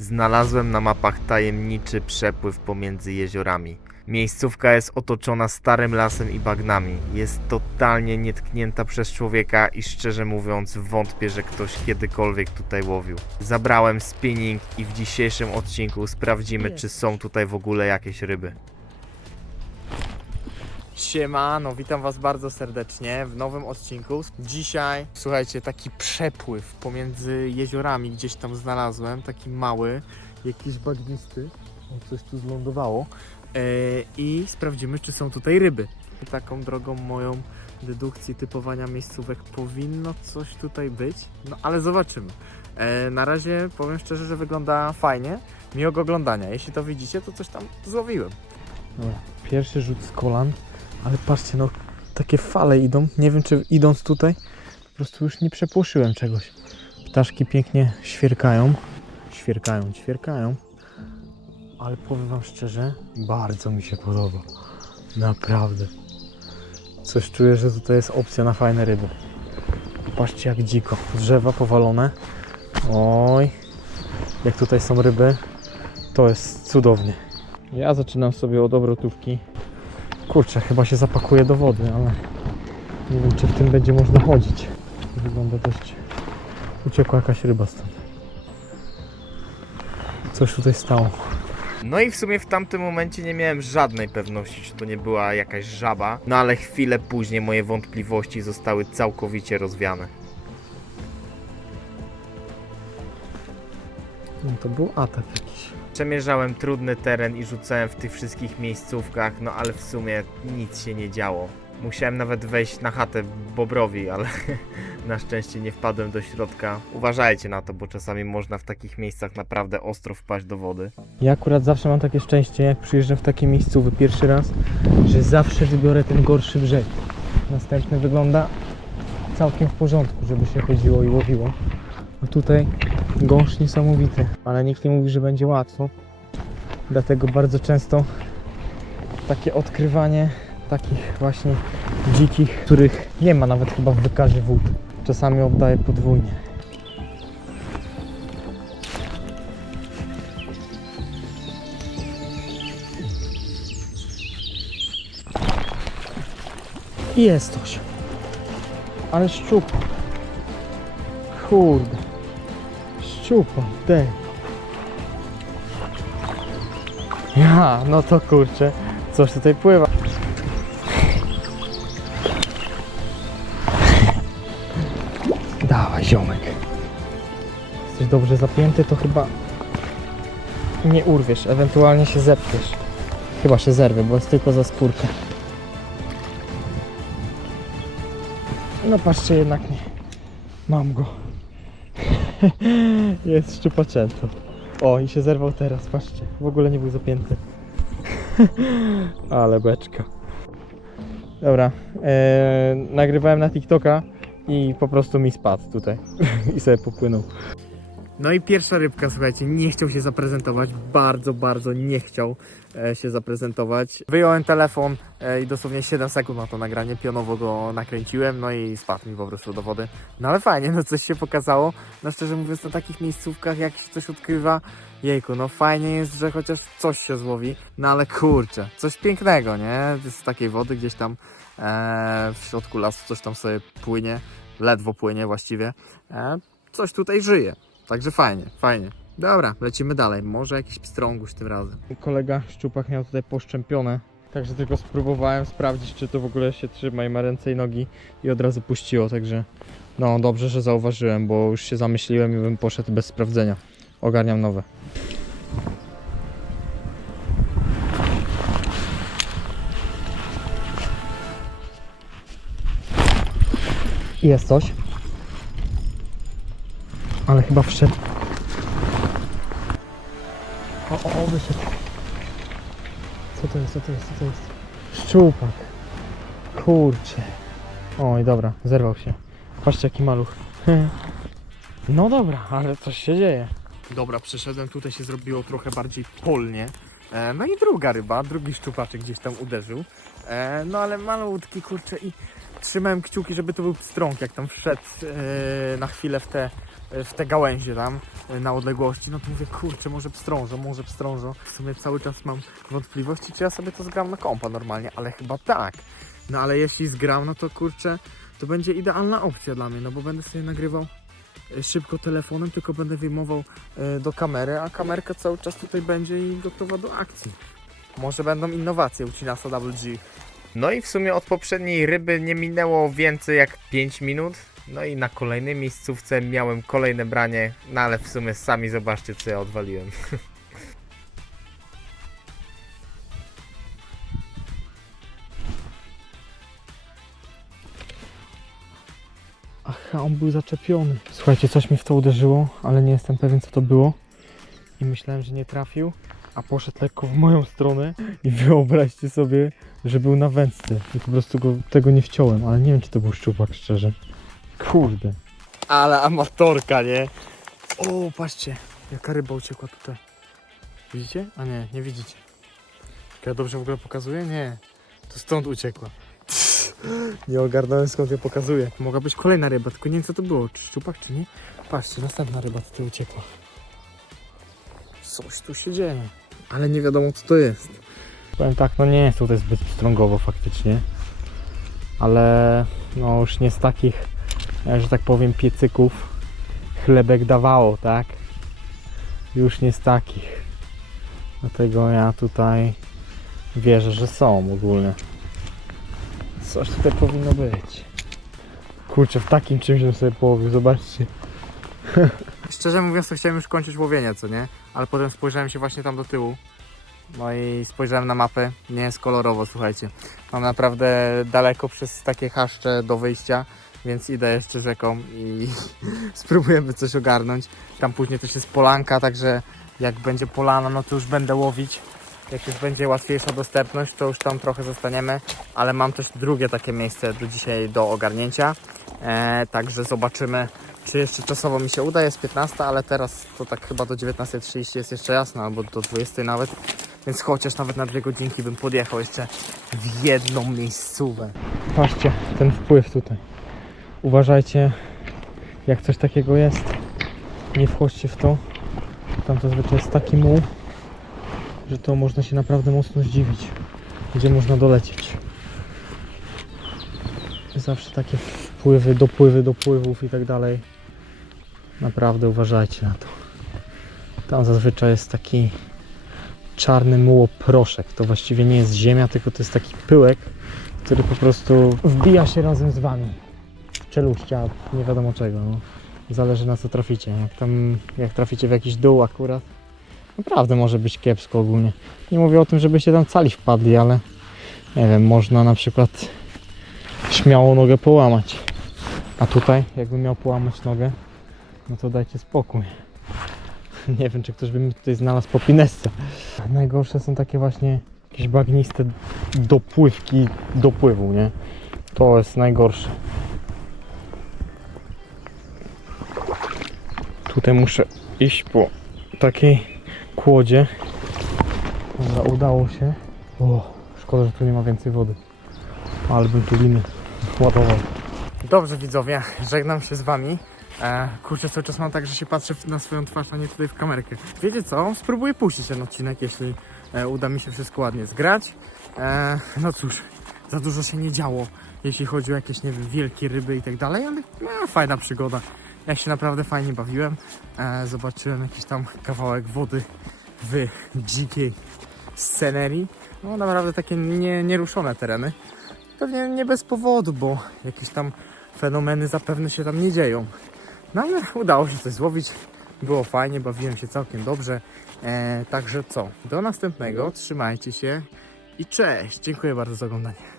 Znalazłem na mapach tajemniczy przepływ pomiędzy jeziorami. Miejscówka jest otoczona starym lasem i bagnami. Jest totalnie nietknięta przez człowieka i szczerze mówiąc wątpię, że ktoś kiedykolwiek tutaj łowił. Zabrałem spinning i w dzisiejszym odcinku sprawdzimy, czy są tutaj w ogóle jakieś ryby. Siemano, witam was bardzo serdecznie w nowym odcinku. Dzisiaj, słuchajcie, taki przepływ pomiędzy jeziorami gdzieś tam znalazłem, taki mały, jakiś bagnisty. Coś tu zlądowało. E, I sprawdzimy, czy są tutaj ryby. Taką drogą moją dedukcji typowania miejscówek powinno coś tutaj być, no ale zobaczymy. E, na razie powiem szczerze, że wygląda fajnie. Miłego oglądania. Jeśli to widzicie, to coś tam złowiłem. Dobra, pierwszy rzut z kolan, ale patrzcie, no takie fale idą. Nie wiem, czy idąc tutaj, po prostu już nie przepłoszyłem czegoś. Ptaszki pięknie świerkają. Świerkają, ćwierkają. Ale powiem Wam szczerze, bardzo mi się podoba. Naprawdę. Coś czuję, że tutaj jest opcja na fajne ryby. Patrzcie jak dziko. Drzewa powalone. Oj. Jak tutaj są ryby, to jest cudownie. Ja zaczynam sobie od obrotówki. Kurczę, chyba się zapakuję do wody, ale nie wiem, czy w tym będzie można chodzić. Wygląda dość... Uciekła jakaś ryba stąd. Coś tutaj stało. No i w sumie w tamtym momencie nie miałem żadnej pewności, czy to nie była jakaś żaba, no ale chwilę później moje wątpliwości zostały całkowicie rozwiane. No to był atak jakiś. Przemierzałem trudny teren i rzucałem w tych wszystkich miejscówkach, no ale w sumie nic się nie działo. Musiałem nawet wejść na chatę Bobrowi, ale na szczęście nie wpadłem do środka. Uważajcie na to, bo czasami można w takich miejscach naprawdę ostro wpaść do wody. Ja akurat zawsze mam takie szczęście, jak przyjeżdżam w takie miejscowy pierwszy raz, że zawsze wybiorę ten gorszy brzeg. Następny wygląda całkiem w porządku, żeby się chodziło i łowiło. A tutaj gąszcz niesamowity, ale nikt nie mówi, że będzie łatwo. Dlatego bardzo często takie odkrywanie takich właśnie dzikich, których nie ma nawet chyba w wykazie wód, czasami oddaję podwójnie. I Jest coś. Ale szczupa. Kurde. Szczupa, te. Ja, no to kurczę. Coś tutaj pływa. Dawaj, ziomek. Jesteś dobrze zapięty, to chyba nie urwiesz, ewentualnie się zepniesz. Chyba się zerwie, bo jest tylko za skórkę. No patrzcie, jednak nie. Mam go. Jest szczupaczęto. O, i się zerwał teraz, patrzcie. W ogóle nie był zapięty. Ale beczka. Dobra, e, nagrywałem na TikToka i po prostu mi spadł tutaj i sobie popłynął. No i pierwsza rybka, słuchajcie, nie chciał się zaprezentować, bardzo, bardzo nie chciał e, się zaprezentować. Wyjąłem telefon e, i dosłownie 7 sekund na to nagranie, pionowo go nakręciłem, no i spadł mi po prostu do wody. No ale fajnie, no coś się pokazało. No szczerze mówiąc, na takich miejscówkach, jak się coś odkrywa, jejku, no fajnie jest, że chociaż coś się złowi, no ale kurczę, coś pięknego, nie? Z takiej wody gdzieś tam e, w środku lasu coś tam sobie płynie, ledwo płynie właściwie. E, coś tutaj żyje. Także fajnie, fajnie. Dobra, lecimy dalej. Może jakiś pstrąguś tym razem. Kolega szczupak miał tutaj poszczępione. Także tylko spróbowałem sprawdzić, czy to w ogóle się trzyma i ma ręce i nogi i od razu puściło, także no dobrze, że zauważyłem, bo już się zamyśliłem i bym poszedł bez sprawdzenia. Ogarniam nowe. Jest coś. Ale chyba wszedł. O, o, o, wyszedł. Co to jest, co to jest, co to jest? Szczupak. Kurczę. Oj, dobra, zerwał się. Patrzcie jaki maluch. No dobra, ale coś się dzieje. Dobra, przeszedłem, tutaj się zrobiło trochę bardziej polnie. E, no i druga ryba, drugi szczupaczek gdzieś tam uderzył. E, no ale malutki, kurczę i trzymałem kciuki, żeby to był pstrąg, jak tam wszedł e, na chwilę w te w te gałęzie tam e, na odległości, no to mówię, kurczę, może pstrążą, może pstrążą. W sumie cały czas mam wątpliwości, czy ja sobie to zgram na kompa normalnie, ale chyba tak. No ale jeśli zgram, no to kurczę, to będzie idealna opcja dla mnie, no bo będę sobie nagrywał e, szybko telefonem, tylko będę wyjmował e, do kamery, a kamerka cały czas tutaj będzie i gotowa do akcji. Może będą innowacje u Cinasa WG. No i w sumie od poprzedniej ryby nie minęło więcej jak 5 minut. No i na kolejnej miejscówce miałem kolejne branie, no ale w sumie sami zobaczcie co ja odwaliłem. Aha, on był zaczepiony. Słuchajcie, coś mi w to uderzyło, ale nie jestem pewien co to było. I myślałem, że nie trafił, a poszedł lekko w moją stronę. I wyobraźcie sobie, że był na wędce. I po prostu go, tego nie wciąłem, ale nie wiem czy to był szczupak, szczerze. Kurde. Ale amatorka, nie? O, patrzcie, jaka ryba uciekła tutaj. Widzicie? A nie, nie widzicie. Czy ja dobrze w ogóle pokazuję? Nie. To stąd uciekła. Nie ogarnąłem skąd je pokazuję. Mogła być kolejna ryba, tylko nie wiem co to było. Czy szczupak, czy nie? Patrzcie, następna ryba tutaj uciekła. Coś tu się dzieje. Ale nie wiadomo co to jest. Powiem tak, no nie jest tutaj zbyt strągowo faktycznie. Ale no już nie z takich, że tak powiem, piecyków chlebek dawało, tak? Już nie z takich. Dlatego ja tutaj wierzę, że są ogólnie. Coś tutaj powinno być. Kurczę, w takim czymś bym sobie połowił, zobaczcie. Szczerze mówiąc, to chciałem już kończyć łowienie, co nie? Ale potem spojrzałem się właśnie tam do tyłu. No i spojrzałem na mapę. Nie jest kolorowo, słuchajcie. Mam naprawdę daleko przez takie chaszcze do wyjścia, więc idę jeszcze rzeką i spróbujemy coś ogarnąć. Tam później też jest polanka, także jak będzie polana, no to już będę łowić. Jak już będzie łatwiejsza dostępność, to już tam trochę zostaniemy, ale mam też drugie takie miejsce do dzisiaj do ogarnięcia. E, także zobaczymy, czy jeszcze czasowo mi się uda. Jest 15, ale teraz to tak chyba do 19.30 jest jeszcze jasno, albo do 20 nawet. Więc chociaż nawet na dwie godzinki bym podjechał jeszcze w jedną miejscówę. Patrzcie, ten wpływ tutaj. Uważajcie, jak coś takiego jest, nie wchodźcie w to. Tam zazwyczaj jest taki muł, że to można się naprawdę mocno zdziwić, gdzie można dolecieć. Zawsze takie wpływy, dopływy, dopływów i tak dalej. Naprawdę uważajcie na to. Tam zazwyczaj jest taki czarny mułoproszek. To właściwie nie jest ziemia, tylko to jest taki pyłek, który po prostu wbija się razem z wami czeluścia, nie wiadomo czego. No. Zależy na co traficie. Jak tam, jak traficie w jakiś dół akurat, naprawdę może być kiepsko ogólnie. Nie mówię o tym, żebyście tam cali wpadli, ale nie wiem, można na przykład śmiało nogę połamać. A tutaj, jakbym miał połamać nogę, no to dajcie spokój. Nie wiem, czy ktoś by mi tutaj znalazł po pinesce. Najgorsze są takie właśnie jakieś bagniste dopływki dopływu, nie? To jest najgorsze. Tutaj muszę iść po takiej kłodzie. Dobra, udało się. O, szkoda, że tu nie ma więcej wody. Ale bym tu liny ładował. Dobrze widzowie, żegnam się z wami. E, kurczę, cały czas mam tak, że się patrzę na swoją twarz, a nie tutaj w kamerkę. Wiecie co? Spróbuję puścić ten odcinek, jeśli e, uda mi się wszystko ładnie zgrać. E, no cóż, za dużo się nie działo, jeśli chodzi o jakieś, nie wiem, wielkie ryby i tak dalej, ale no, fajna przygoda. Ja się naprawdę fajnie bawiłem. E, zobaczyłem jakiś tam kawałek wody w dzikiej scenerii. No naprawdę takie nie, nieruszone tereny. Pewnie nie bez powodu, bo jakieś tam fenomeny zapewne się tam nie dzieją. No ale udało się coś złowić. Było fajnie, bawiłem się całkiem dobrze. E, także co? Do następnego. Trzymajcie się i cześć. Dziękuję bardzo za oglądanie.